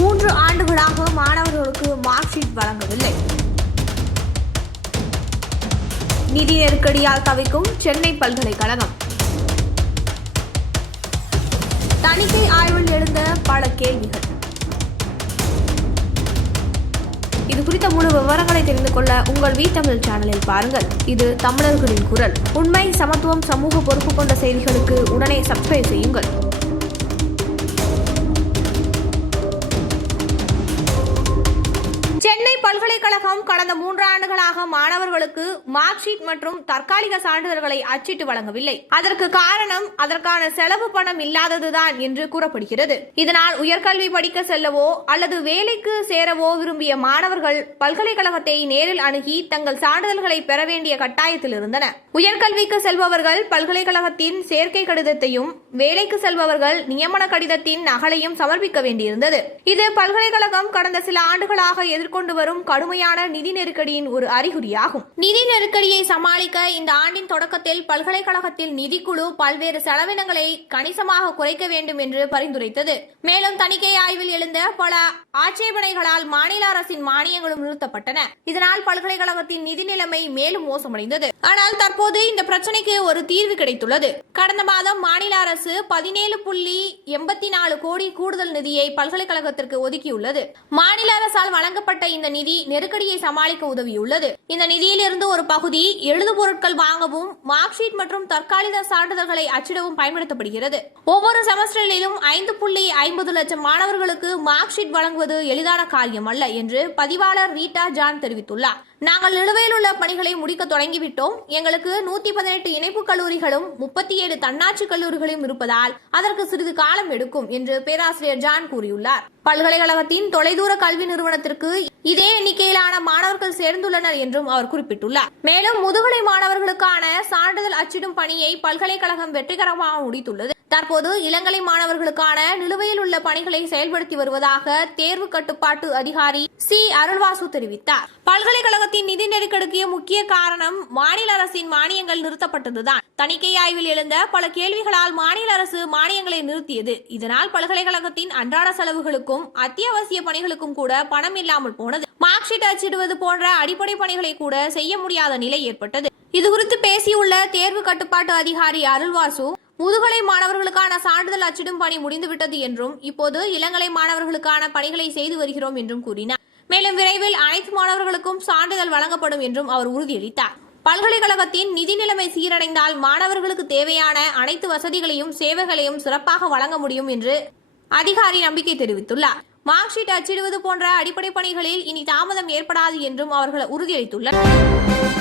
3 ஆண்டுகளாக மாணவர்களுக்கு mark sheet வழங்கவில்லை. நிதி நெருக்கடியால் தவிக்கும் சென்னை பல்கலைக்கழகம். தணிக்கை ஆய்வில் எழுந்த பல கேள்விகள். இது குறித்த முழு விவரங்களை தெரிந்து கொள்ள உங்கள் தமிழ் சேனலில் பாருங்கள். இது தமிழர்களின் குரல். உண்மை, சமத்துவம், சமூக பொறுப்பு கொண்ட செய்திகளுக்கு உடனே சப்ஸ்கிரைப் செய்யுங்கள். சென்னை பல்கலைக்கழகம் கடந்த 3 ஆண்டுகளாக மாணவர்களுக்கு மார்க் ஷீட் மற்றும் தற்காலிக சான்றிதழ்களை அச்சிட்டு வழங்கவில்லை. அதற்கு காரணம் அதற்கான செலவு பணம் இல்லாததுதான் என்று கூறப்படுகிறது. இதனால் உயர்கல்வி படிக்க செல்லவோ அல்லது வேலைக்கு சேரவோ விரும்பிய மாணவர்கள் பல்கலைக்கழகத்தை நேரில் அணுகி தங்கள் சான்றிதழ்களை பெற வேண்டிய கட்டாயத்தில் இருந்தனர். உயர்கல்விக்கு செல்பவர்கள் பல்கலைக்கழகத்தின் சேர்க்கை கடிதத்தையும், வேலைக்கு செல்பவர்கள் நியமன கடிதத்தின் நகலையும் சமர்ப்பிக்க வேண்டியிருந்தது. இது பல்கலைக்கழகம் கடந்த சில ஆண்டுகளாக எதிர்கொண்டு வரும் கடுமையான நிதி நெருக்கடியின் ஒரு அறிகுறியாகும். நிதி நெருக்கடியை சமாளிக்க இந்த ஆண்டின் தொடக்கத்தில் பல்கலைக்கழகத்தில் நிதிக்குழு பல்வேறு செலவினங்களை கணிசமாக குறைக்க வேண்டும் என்று பரிந்துரைத்தது. மேலும் தணிக்கை ஆய்வில் எழுந்த பல ஆட்சேபனைகளால் மாநில அரசின் மானியங்களும் நிறுத்தப்பட்டன. இதனால் பல்கலைக்கழகத்தின் நிதி நிலைமை மேலும் மோசமடைந்தது. ஆனால் தற்போது இந்த பிரச்சனைக்கு ஒரு தீர்வு கிடைத்துள்ளது. கடந்த மாதம் மாநில அரசு 17.84 கோடி கூடுதல் நிதியை பல்கலைக்கழகத்திற்கு ஒதுக்கியுள்ளது. மாநில அரசால் வழங்கப்பட்ட இந்த நிதி நெருக்கடியை சமாளிக்க உதவியுள்ளது. இந்த நிதியிலிருந்து ஒரு பகுதி எழுது பொருட்கள் வாங்கவும், மார்க் ஷீட் மற்றும் தற்காலிக சான்றிதழ்களை அச்சிடவும் பயன்படுத்தப்படுகிறது. ஒவ்வொரு செமஸ்டரிலும் 5.50 லட்சம் மாணவர்களுக்கு மார்க் ஷீட் வழங்குவது எளிதான காரியம் அல்ல என்று பதிவாளர் ரீட்டா ஜான் தெரிவித்துள்ளார். நாங்கள் நிலுவையில் உள்ள பணிகளை முடிக்க தொடங்கிவிட்டோம். எங்களுக்கு 118 இணைப்பு கல்லூரிகளும் 37 தன்னாட்சி கல்லூரிகளும் இருப்பதால் அதற்கு சிறிது காலம் எடுக்கும் என்று பேராசிரியர் ஜான் கூறியுள்ளார். பல்கலைக்கழகத்தின் தொலைதூர கல்வி நிறுவனத்திற்கு இதே எண்ணிக்கையிலான மாணவர்கள் சேர்ந்துள்ளனர் என்றும் அவர் குறிப்பிட்டுள்ளார். மேலும் முதுகலை மாணவர்களுக்கான சான்றிதழ் அச்சிடும் பணியை பல்கலைக்கழகம் வெற்றிகரமாக முடித்துள்ளது. தற்போது இளங்கலை மாணவர்களுக்கான நிலுவையில் உள்ள பணிகளை செயல்படுத்தி வருவதாக தேர்வு கட்டுப்பாட்டு அதிகாரி சி அருள்வாசு தெரிவித்தார். பல்கலைக்கழகத்தின் நிதி நெருக்கடிக்கு முக்கிய காரணம் மாநில அரசின் மானியங்கள் நிறுத்தப்பட்டதுதான். தணிக்கை ஆய்வில் எழுந்த பல கேள்விகளால் மாநில அரசு மானியங்களை நிறுத்தியது. இதனால் பல்கலைக்கழகத்தின் அன்றாட செலவுகளுக்கும் அத்தியாவசிய பணிகளுக்கும் கூட பணம் இல்லாமல் போனது. மார்க் ஷீட் அச்சிடுவது போன்ற அடிப்படை பணிகளை கூட செய்ய முடியாத நிலை ஏற்பட்டது. இதுகுறித்து பேசியுள்ள தேர்வு கட்டுப்பாட்டு அதிகாரி அருள்வாசு, முதுகலை மாணவர்களுக்கான சான்றிதழ் அச்சிடும் பணி முடிந்துவிட்டது என்றும் இப்போது இளங்கலை மாணவர்களுக்கான பணிகளை செய்து வருகிறோம் என்றும் கூறினார். மேலும் விரைவில் அனைத்து மாணவர்களுக்கும் சான்றிதழ் வழங்கப்படும் என்றும் அவர் உறுதியளித்தார். பல்கலைக்கழகத்தின் நிதி நிலைமை சீரடைந்தால் மாணவர்களுக்கு தேவையான அனைத்து வசதிகளையும் சேவைகளையும் சிறப்பாக வழங்க முடியும் என்று அதிகாரி நம்பிக்கை தெரிவித்துள்ளார். மார்க் ஷீட் அச்சிடுவது போன்ற அடிப்படை பணிகளில் இனி தாமதம் ஏற்படாது என்றும் அவர்கள் உறுதியளித்துள்ளனர்.